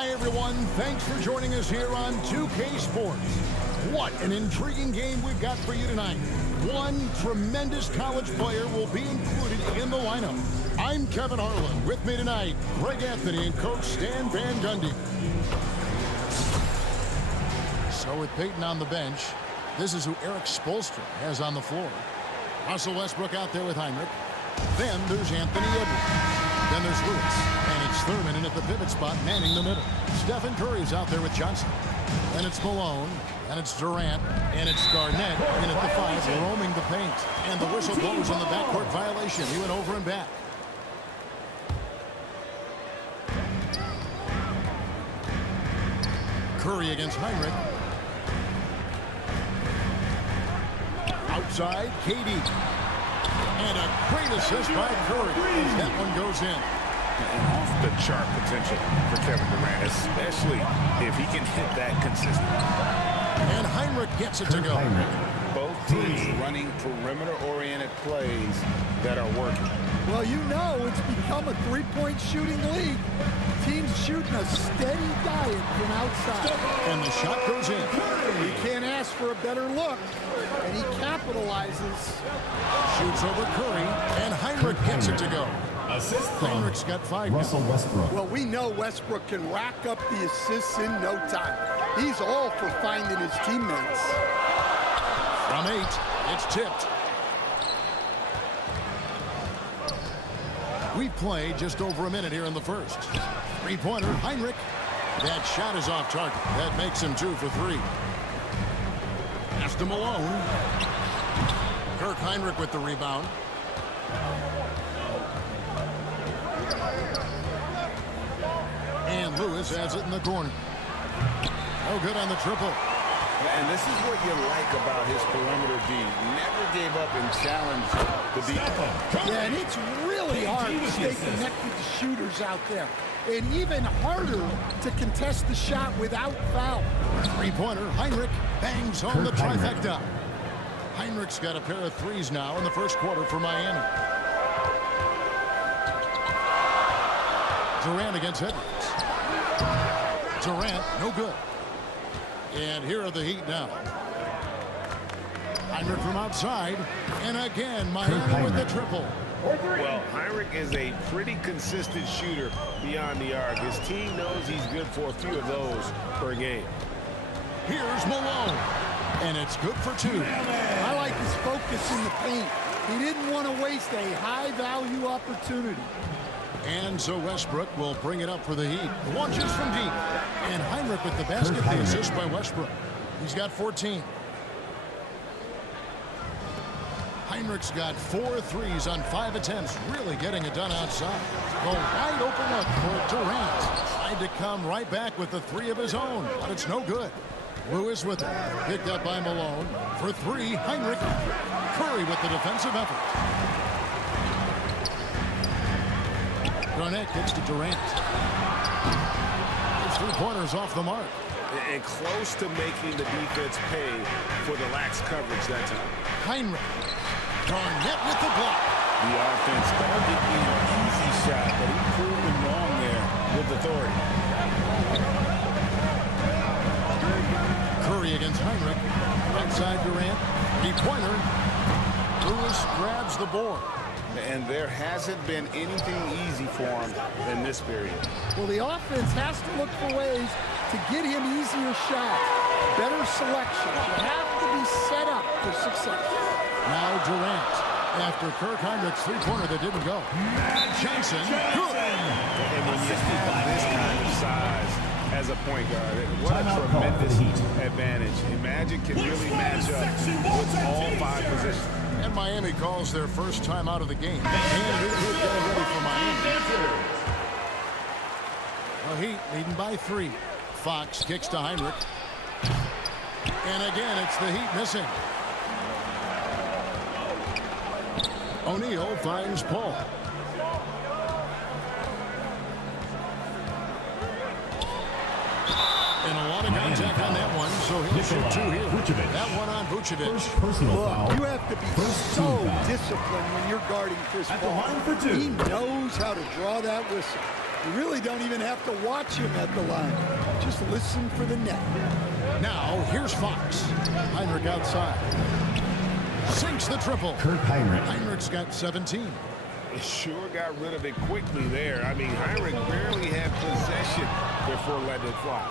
Hi, everyone. Thanks for joining us here on 2K Sports. What an intriguing game we've got for you tonight. One tremendous college player will be included in the lineup. I'm Kevin Harlan. With me tonight, Greg Anthony and Coach Stan Van Gundy. So with Peyton on the bench, this is who Eric Spoelstra has on the floor. Russell Westbrook out there with Hinrich. Then there's Anthony Edwards. Then there's Lewis. And it's Thurman in at the pivot spot, manning the middle. Stephen Curry's out there with Johnson. Then it's Malone. And it's Durant. And it's Garnett in at the 5, roaming the paint. And the whistle blows on the backcourt violation. He went over and back. Curry against Hinrich. Outside, KD. And a great assist by Kirk. That one goes in. And off-the-chart potential for Kevin Durant, especially if he can hit that consistently. And Hinrich gets it to go. Both teams running perimeter-oriented plays that are working. Well, you know it's become a three-point shooting league. Teams shooting a steady diet from outside. And the shot goes in. You can't ask for a better look. And he capitalizes. Shoots over Curry, and Hinrich gets it to go. Hinrich's got 5 Russell Westbrook. Well, we know Westbrook can rack up the assists in no time. He's all for finding his teammates. From 8, it's tipped. We've played just over a minute here in the first. Three-pointer, Hinrich. That shot is off target. That makes him 2 for 3. Pass to Malone. Kirk Hinrich with the rebound. And Lewis has it in the corner. No good on the triple. And this is what you like about his perimeter D. Never gave up and challenged the defense. Yeah, and it's really hard to stay connected to shooters out there. And even harder to contest the shot without foul. Three-pointer, Hinrich bangs home the trifecta. Hinrich's got a pair of threes now in the first quarter for Miami. Durant against Edwards. Durant, no good. And here are the Heat now. Hinrich from outside. And again, Miami with the triple. Well, Hinrich is a pretty consistent shooter beyond the arc. His team knows he's good for a few of those per game. Here's Malone. And it's good for 2. I like his focus in the paint. He didn't want to waste a high-value opportunity. And so Westbrook will bring it up for the Heat. Launches from deep. And Hinrich with the basket, the assist by Westbrook. He's got 14. Hinrich's got 4 threes on 5 attempts, really getting it done outside. The wide open look for Durant. Tried to come right back with the 3 of his own, but it's no good. Lewis with it. Picked up by Malone. For 3, Hinrich. Curry with the defensive effort. Garnett gets to Durant. His 3-pointers off the mark. And close to making the defense pay for the lax coverage that time. Hinrich. Garnett with the block. The offense thought it'd be an easy shot, but he proved them wrong there with authority. Curry against Hinrich. Outside Durant. 3-pointer. Lewis grabs the board. And there hasn't been anything easy for him in this period. Well, the offense has to look for ways to get him easier shots. Better selection. You have to be set up for success. Now Durant. After Kirk Hinrich's 3-pointer that didn't go. Johnson. Good. And when you have this kind of size as a point guard, what a tremendous advantage. Magic can really match up with all 5 positions. And Miami calls their first time out of the game. And it is getting ready for Miami. The Heat leading by 3. Fox kicks to Hinrich. And again, it's the Heat missing. O'Neal finds Paul. And a lot of contact on that one, so he'll shoot 2 here. That one on Vucevic. Look, you have to be so disciplined when you're guarding Chris Paul. He knows how to draw that whistle. You really don't even have to watch him at the line. Just listen for the net. Now, here's Fox. Hinrich outside. Sinks the triple. Kirk Hinrich. Hinrich's got 17. Sure got rid of it quickly there. I mean, Hinrich barely had possession before letting it fly.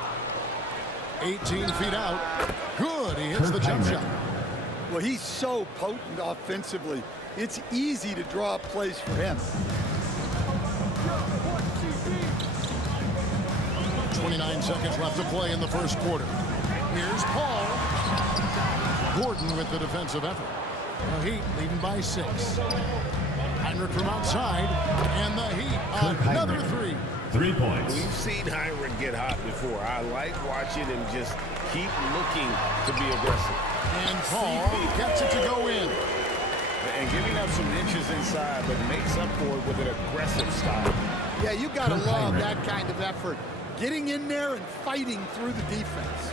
18 feet out. Good. He hits Kirk the jump Hinrich. shot. Well, he's so potent offensively. It's easy to draw up plays for him. 29 seconds left to play in the first quarter. Here's Paul. Gordon with the defensive effort. The Heat leading by 6. Hinrich from outside, and the Heat another Hinrich. 3. 3 points. We've seen Hinrich get hot before. I like watching him just keep looking to be aggressive. And Paul gets it to go in. And giving up some inches inside, but makes up for it with an aggressive style. Yeah, you got to Kirk love Hinrich. that kind of effort. Getting in there and fighting through the defense.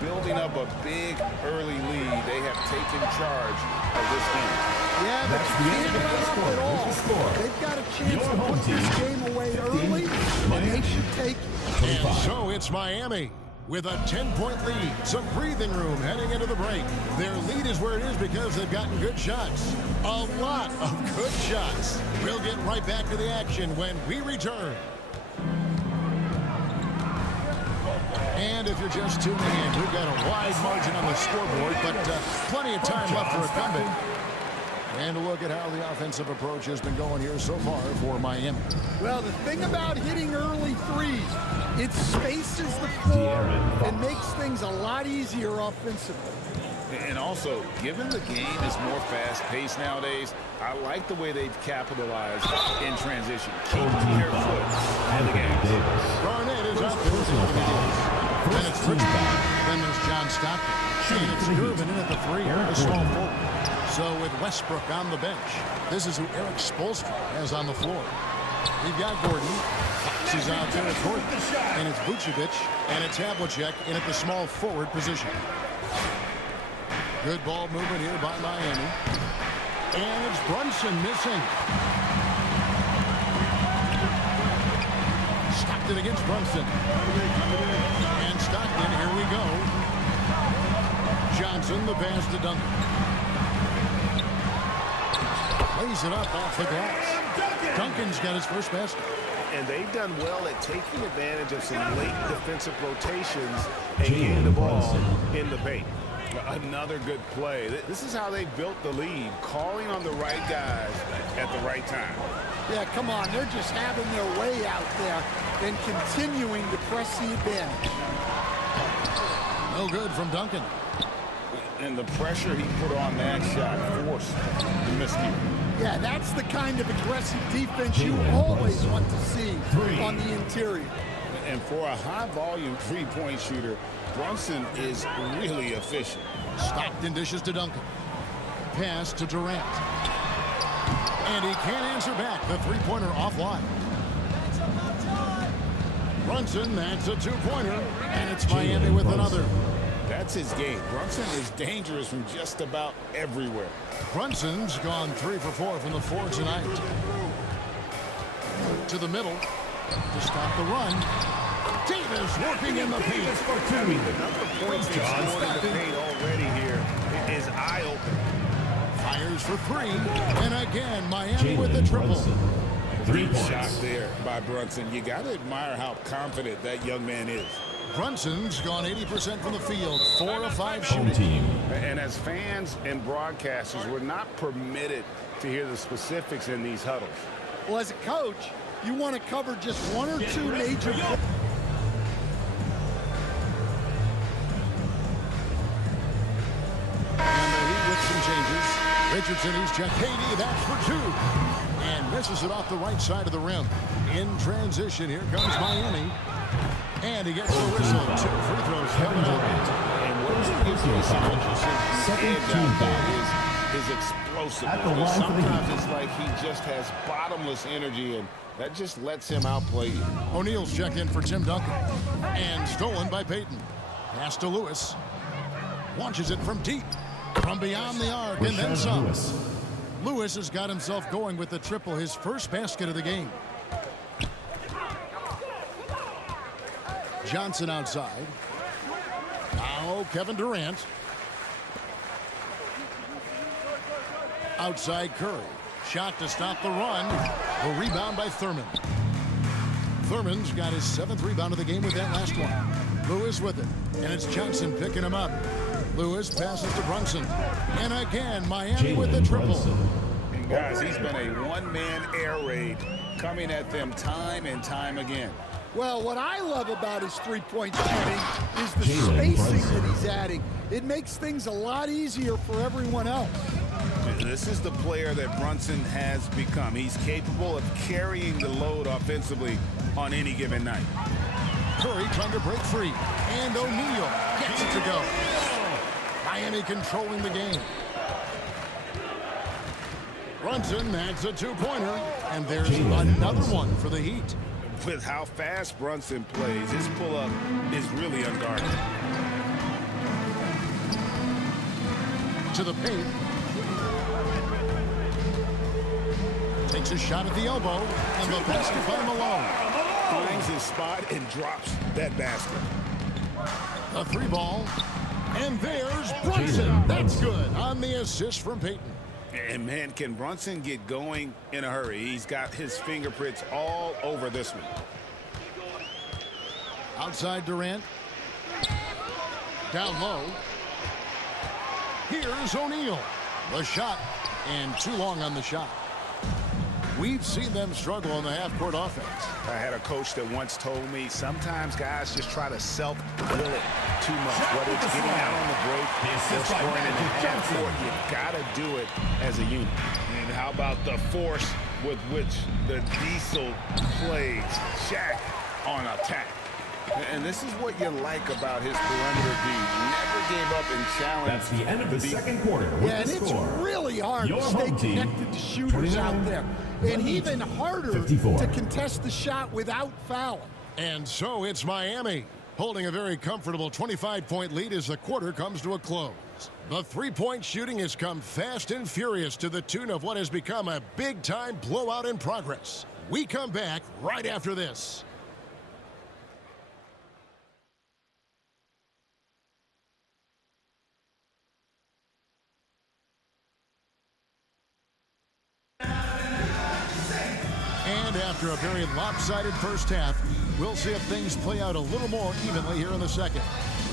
Building up a big early lead, they have taken charge of this game. Yeah, but That's you the end can't of the let up score. at all. What's the score? They've got a chance Your to home put this team, game away 15, early, and they should take it. And so it's Miami with a 10-point lead. Some breathing room heading into the break. Their lead is where it is because they've gotten good shots. A lot of good shots. We'll get right back to the action when we return. And if you're just tuning in, we've got a wide margin on the scoreboard, but plenty of time left for a comeback. And a look at how the offensive approach has been going here so far for Miami. Well, the thing about hitting early threes, it spaces the floor and makes things a lot easier offensively. And also, given the game is more fast-paced nowadays, I like the way they've capitalized in transition. Keeping their foot on the gas. Garnett is up there. Then it's Richmond. Then there's John Stockton. And it's Gervin in at the 3. A small forward. So with Westbrook on the bench, this is who Eric Spoelstra has on the floor. We've got Gordon. Fox is out there at court. And it's Vucevic. And it's Havlicek in at the small forward position. Good ball movement here by Miami. And it's Brunson missing. Stockton against Brunson. And Stockton, here we go. Johnson, the pass to Duncan. Lays it up off the glass. Duncan's got his first basket. And they've done well at taking advantage of some late defensive rotations and getting the ball in the paint. Another good play. This is how they built the lead, calling on the right guys at the right time. Yeah, come on. They're just having their way out there and continuing to press the advantage. No good from Duncan. And the pressure he put on that shot forced the miscue. Yeah, that's the kind of aggressive defense you always want to see on the interior. And for a high-volume three-point shooter, Brunson is really efficient. Stockton dishes to Duncan. Pass to Durant. And he can't answer back. The three-pointer offline. Brunson, that's a two-pointer. And it's Miami with another. That's his game. Brunson is dangerous from just about everywhere. Brunson's gone 3 for 4 from the floor tonight. To the middle to stop the run. Davis working in the paint. I mean, the number of points he's scored in the paint already here is eye-opening. Fires for 3. And again, Miami with the triple. 3 Deep points. shot there by Brunson. You got to admire how confident that young man is. Brunson's gone 80% from the field. 4 of 5 Home shooting. team. And as fans and broadcasters, we're not permitted to hear the specifics in these huddles. Well, as a coach, you want to cover just 1 or 2 major points. And the Heat with some changes. Richardson, he's checked. KD, that's for 2. And misses it off the right side of the rim. In transition, here comes Miami. And he gets the whistle. 2 free throws coming up. And what gives me some interesting edge out there is explosiveness. At the line for the Sometimes Heat. it's like he just has bottomless energy, and that just lets him outplay you. O'Neal's checked in for Tim Duncan. And stolen by Payton. Pass to Lewis. Launches it from deep. From beyond the arc and then some. Lewis has got himself going with the triple, his first basket of the game. Johnson outside. Now Kevin Durant. Outside Curry. Shot to stop the run. A rebound by Thurman. Thurman's got his 7th rebound of the game with that last one. Lewis with it. And it's Johnson picking him up. Lewis passes to Brunson. And again, Miami with the triple. And guys, he's been a one-man air raid coming at them time and time again. Well, what I love about his three-point shooting is the spacing that he's adding. It makes things a lot easier for everyone else. This is the player that Brunson has become. He's capable of carrying the load offensively on any given night. Curry trying to break free. And O'Neal gets it to go. Miami controlling the game. Brunson adds a 2-pointer. And there's another one for the Heat. With how fast Brunson plays, his pull-up is really unguarded. To the paint. Takes a shot at the elbow, and the basket by Malone. Finds his spot and drops that basket. A 3-ball, and there's Brunson. That's good on the assist from Payton. And man, can Brunson get going in a hurry? He's got his fingerprints all over this one. Outside Durant. Down low. Here's O'Neal. The shot, and too long on the shot. We've seen them struggle on the half-court offense. I had a coach that once told me sometimes guys just try to self-will it too much. Whether it's getting out on the break or scoring in the half court, you gotta do it as a unit. And how about the force with which the Diesel plays Shaq on attack? And this is what you like about his perimeter D. Never gave up and challenged. That's the end of the second quarter. Yeah, and it's really hard to stay connected to shooters out there. And even harder 54. to contest the shot without fouling. And so it's Miami holding a very comfortable 25-point lead as the quarter comes to a close. The three-point shooting has come fast and furious to the tune of what has become a big-time blowout in progress. We come back right after this. And after a very lopsided first half, we'll see if things play out a little more evenly here in the second.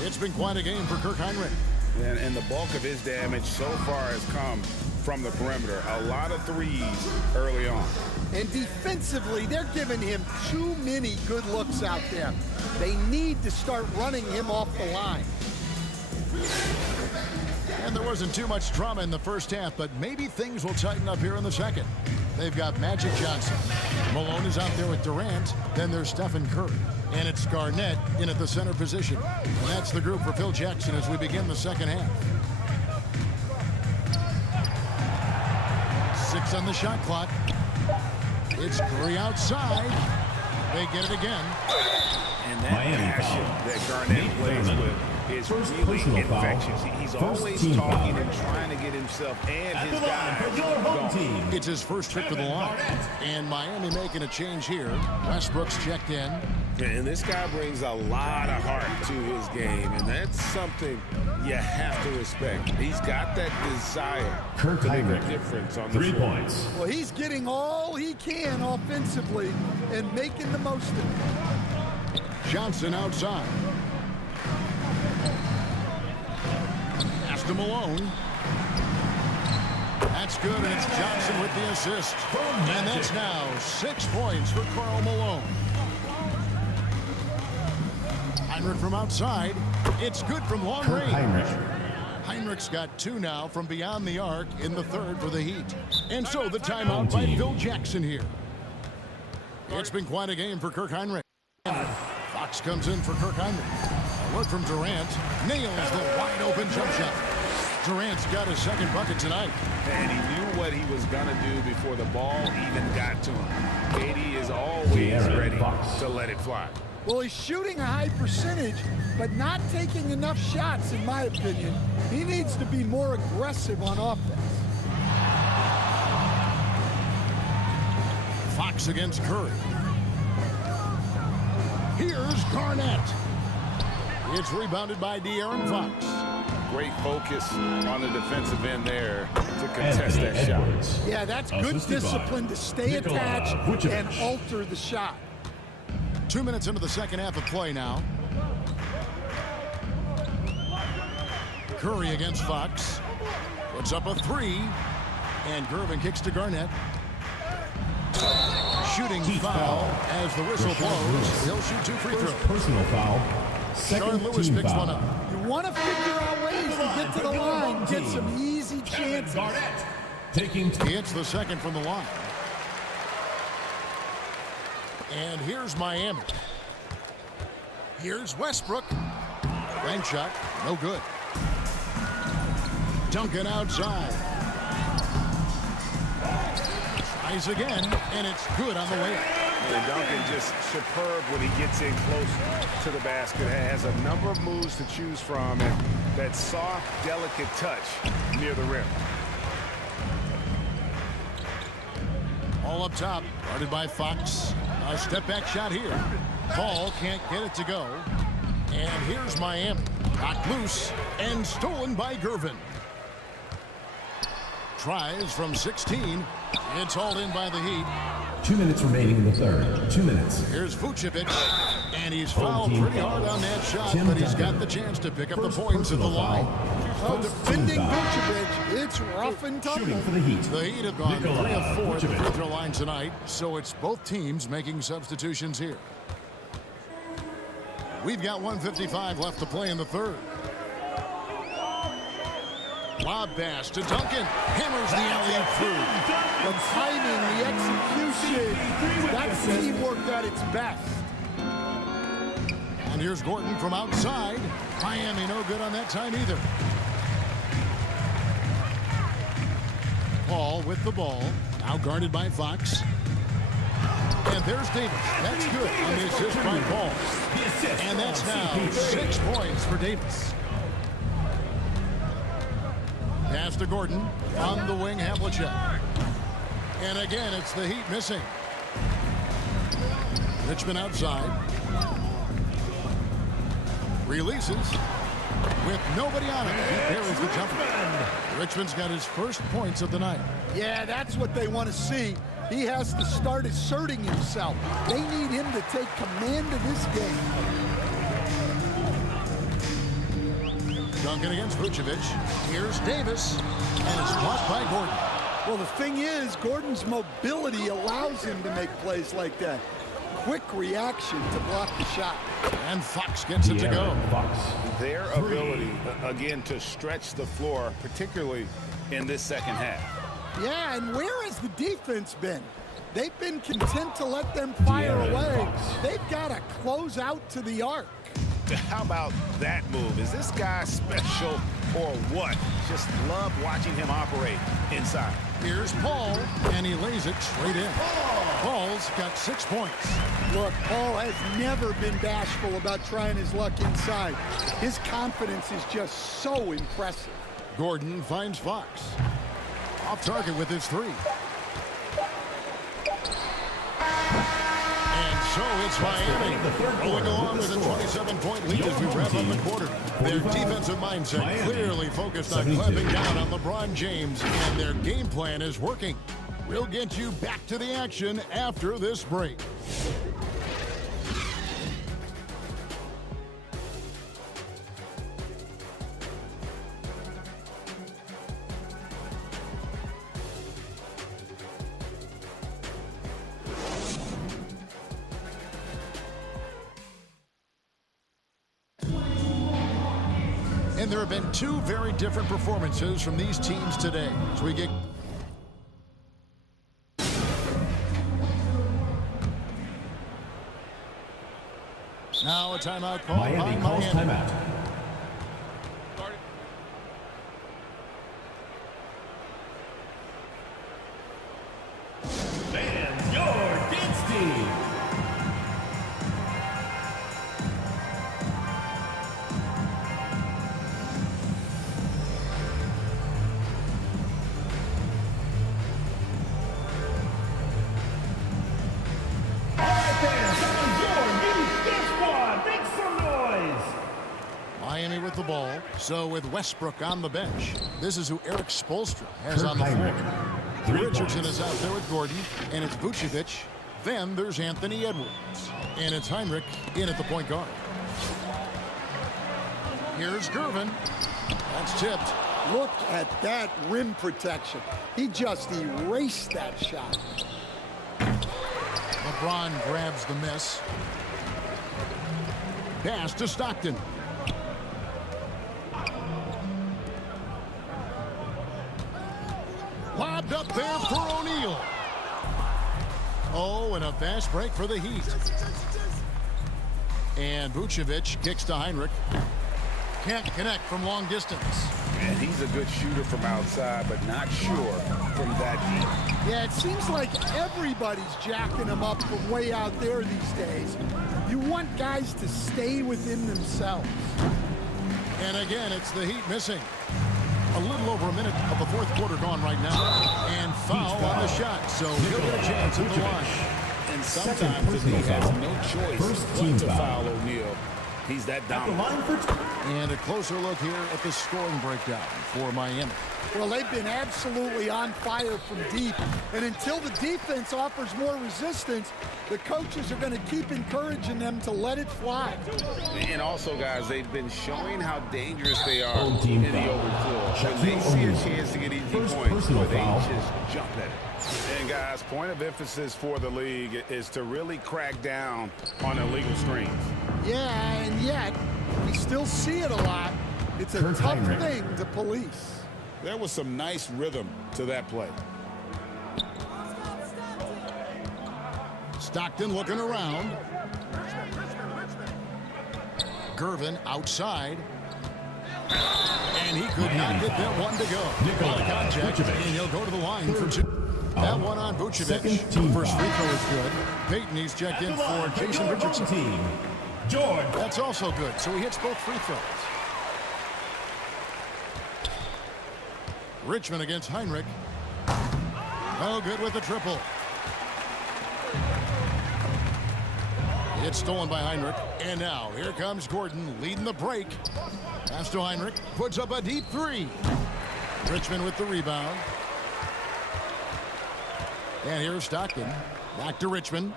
It's been quite a game for Kirk Hinrich. And the bulk of his damage so far has come from the perimeter. A lot of threes early on. And defensively, they're giving him too many good looks out there. They need to start running him off the line. And there wasn't too much drama in the first half, but maybe things will tighten up here in the second. They've got Magic Johnson. Malone is out there with Durant. Then there's Stephen Kirk. And it's Garnett in at the center position. And that's the group for Phil Jackson as we begin the second half. 6 on the shot clock. It's Curry outside. They get it again. And that passion that Garnett plays with is really infectious. He's always talking and trying to get himself and his guys going. It's his first trip to the line. And Miami making a change here. Westbrook's checked in. And this guy brings a lot of heart to his game, and that's something you have to respect. He's got that desire Kirk to make a Hinrich, difference on the 3 floor. points. Well, he's getting all he can offensively and making the most of it. Johnson outside. Pass to Malone. That's good, and it's Johnson with the assist. And that's now 6 points for Karl Malone. Hinrich from outside. It's good from long Kirk range. Hinrich. Hinrich's got 2 now from beyond the arc in the third for the Heat. And so the timeout by Phil Jackson here. It's been quite a game for Kirk Hinrich. Fox comes in for Kirk Hinrich. A look from Durant. Nails the wide open jump shot. Durant's got his second bucket tonight. And he knew what he was going to do before the ball even got to him. KD is always ready to let it fly. Well, he's shooting a high percentage, but not taking enough shots, in my opinion. He needs to be more aggressive on offense. Fox against Curry. Here's Garnett. It's rebounded by De'Aaron Fox. Great focus on the defensive end there to contest that shot. Yeah, that's good discipline to stay attached and alter the shot. 2 minutes into the second half of play now. Curry against Fox. Puts up a three. And Gervin kicks to Garnett. Shooting foul as the whistle blows. He'll shoot 2 free throws. Personal foul. Sean Lewis picks one up. You want to figure out ways to get to the line, get some easy chances. He hits the second from the line. And here's Miami. Here's Westbrook. Bank shot, no good. Duncan outside. Tries again, and it's good on the way up. And Duncan just superb when he gets in close to the basket. Has a number of moves to choose from, and that soft, delicate touch near the rim. All up top, guarded by Fox. A step-back shot here. Paul can't get it to go. And here's Miami. Knocked loose and stolen by Gervin. Tries from 16. It's hauled in by the Heat. 2 minutes remaining in the third. 2 minutes. Here's Vucevic. And he's fouled pretty hard on that shot, but he's got the chance to pick up the points at the line. Oh, defending Vucevic, it's rough and tumble. Shooting for the Heat. The Heat have gone 3 of 4 at the free throw line tonight, so it's both teams making substitutions here. We've got 1:55 left to play in the third. Lob pass to Duncan. Hammers the alley-oop through. The timing, the execution, that's teamwork at its best. And here's Gordon from outside. Miami no good on that time either. Paul with the ball. Now guarded by Fox. And there's Davis. That's good on the assist by Paul. And that's now 6 points for Davis. Pass to Gordon. On the wing, Havlicek. And again, it's the Heat missing. Richmond outside. Releases. With nobody on it. He buries the jumper. Richmond's got his first points of the night. Yeah, that's what they want to see. He has to start asserting himself. They need him to take command of this game. Duncan against Vucevic. Here's Davis. And it's blocked by Gordon. Well, the thing is, Gordon's mobility allows him to make plays like that. Quick reaction to block the shot. And Fox gets it to go. Their ability, again, to stretch the floor, particularly in this second half. Yeah, and where has the defense been? They've been content to let them fire away. They've got to close out to the arc. How about that move? Is this guy special or what? Just love watching him operate inside. Here's Paul, and he lays it straight in. Paul's got 6 points. Look, Paul has never been bashful about trying his luck inside. His confidence is just so impressive. Gordon finds Fox. Off target with his 3. And so it's Miami rolling along with a 27-point lead as we wrap up the quarter. Their defensive mindset clearly focused on clamping down on LeBron James, and their game plan is working. We'll get you back to the action after this break. And there have been 2 very different performances from these teams today. As we get now a timeout call by Miami calls timeout. Fans, your dance team. ball. So with Westbrook on the bench, this is who Eric Spoelstra has on the floor. Richardson is out there with Gordon, and it's Vucevic. Then there's Anthony Edwards, and it's Hinrich in at the point guard. Here's Gervin. That's tipped. Look at that rim protection. He just erased that shot. LeBron grabs the miss. Pass to Stockton. Lobbed up there for O'Neal. Oh, and a fast break for the Heat. And Vucevic kicks to Hinrich. Can't connect from long distance. And he's a good shooter from outside, but not sure from that deep. Yeah, it seems like everybody's jacking him up from way out there these days. You want guys to stay within themselves. And again, it's the Heat missing. A little over a minute of the fourth quarter gone right now. And foul on the shot, so he'll get a chance at the line. And sometimes the Heat has no choice but to foul O'Neal. He's that dominant. And a closer look here at the scoring breakdown for Miami. Well, they've been absolutely on fire from deep. And until the defense offers more resistance, the coaches are going to keep encouraging them to let it fly. And also, guys, they've been showing how dangerous they are in the open floor. When they see a chance to get easy points, they just jump at it. And, guys, point of emphasis for the league is to really crack down on illegal screens. Yeah, and yet, we still see it a lot. It's a tough thing to police. There was some nice rhythm to that play. Stockton looking around. Gervin outside. And he could not get that one to go. On contact, and he'll go to the line for two. That one on Vucevic. First free throw is good. Peyton, he's checked in for Jason Richardson. George. That's also good, so he hits both free throws. Richmond against Hinrich. Oh, good with the triple. It's stolen by Hinrich. And now, here comes Gordon leading the break. Pass to Hinrich. Puts up a deep three. Richmond with the rebound. And here's Stockton. Back to Richmond.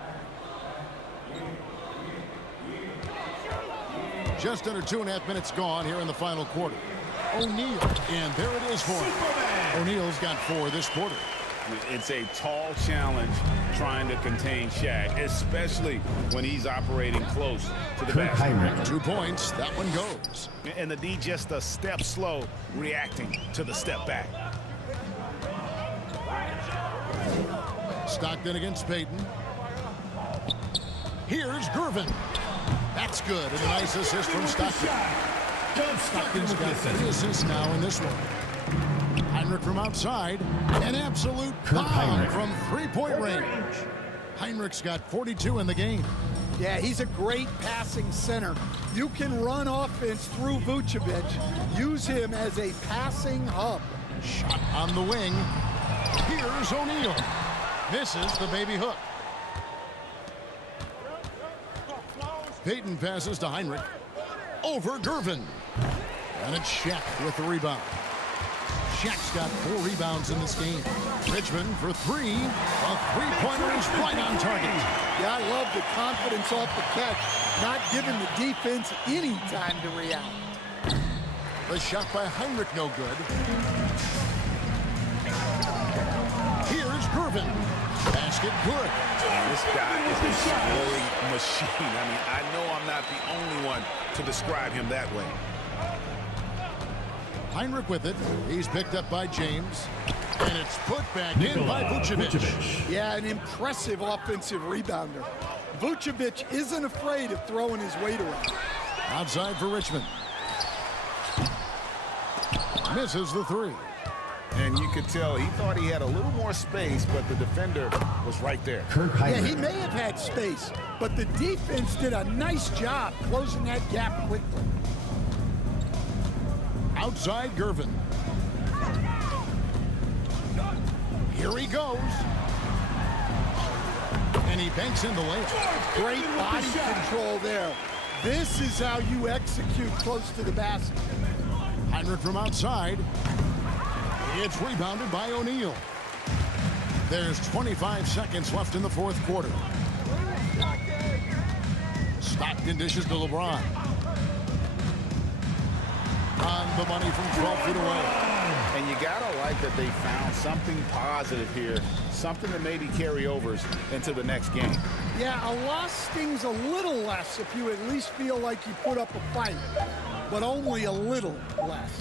Just under 2.5 minutes gone here in the final quarter. O'Neal, and there it is for him. O'Neal's got 4 this quarter. It's a tall challenge trying to contain Shaq, especially when he's operating close to the basket. 2 points, that one goes. And the D just a step slow reacting to the step back. Stockton against Peyton. Here's Gervin. That's good, and a nice assist from Stockton. Stockton's got 3 assists now in this one. Hinrich from outside. An absolute bomb from three-point range. Hinrich's got 42 in the game. Yeah, he's a great passing center. You can run offense through Vucevic. Use him as a passing hub. Shot on the wing. Here's O'Neal. Misses the baby hook. Peyton passes to Hinrich. Over Gervin. And it's Shaq with the rebound. Shaq's got 4 rebounds in this game. Richmond for 3. A three-pointer is right on target. Yeah, I love the confidence off the catch. Not giving the defense any time to react. The shot by Hinrich no good. Here's Gervin. Basket good. This guy is a scoring machine. I mean, I know I'm not the only one to describe him that way. Hinrich with it. He's picked up by James. And it's put back in by Vucevic. Yeah, an impressive offensive rebounder. Vucevic isn't afraid of throwing his weight around. Outside for Richmond. Misses the 3. And you could tell he thought he had a little more space, but the defender was right there. Yeah, he may have had space, but the defense did a nice job closing that gap quickly. Outside Gervin. Here he goes. And he banks in the layup. Great body control there. This is how you execute close to the basket. Hinrich from outside. It's rebounded by O'Neal. There's 25 seconds left in the fourth quarter. Stockton dishes to LeBron. On the money from 12 feet away. And you gotta like that they found something positive here, something that maybe carry overs into the next game. Yeah, a loss stings a little less if you at least feel like you put up a fight, but only a little less.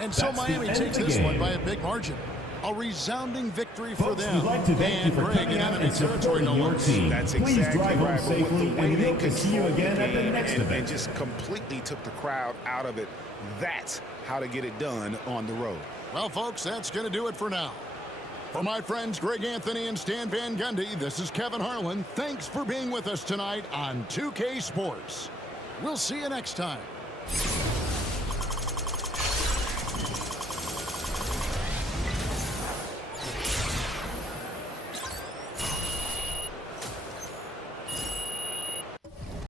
And so That's the Miami end takes of the this game. one by a big margin. A resounding victory for Folks, them. we'd like to thank you for Greg coming in out enemy and territory, supporting no your less. team. That's Please exactly drive home right. But with safely, the way and we they hope to see you controlled again the at the game next and event. just completely took the crowd out of it. That's how to get it done on the road. Well, folks, that's going to do it for now. For my friends Greg Anthony and Stan Van Gundy, this is Kevin Harlan. Thanks for being with us tonight on 2K Sports. We'll see you next time.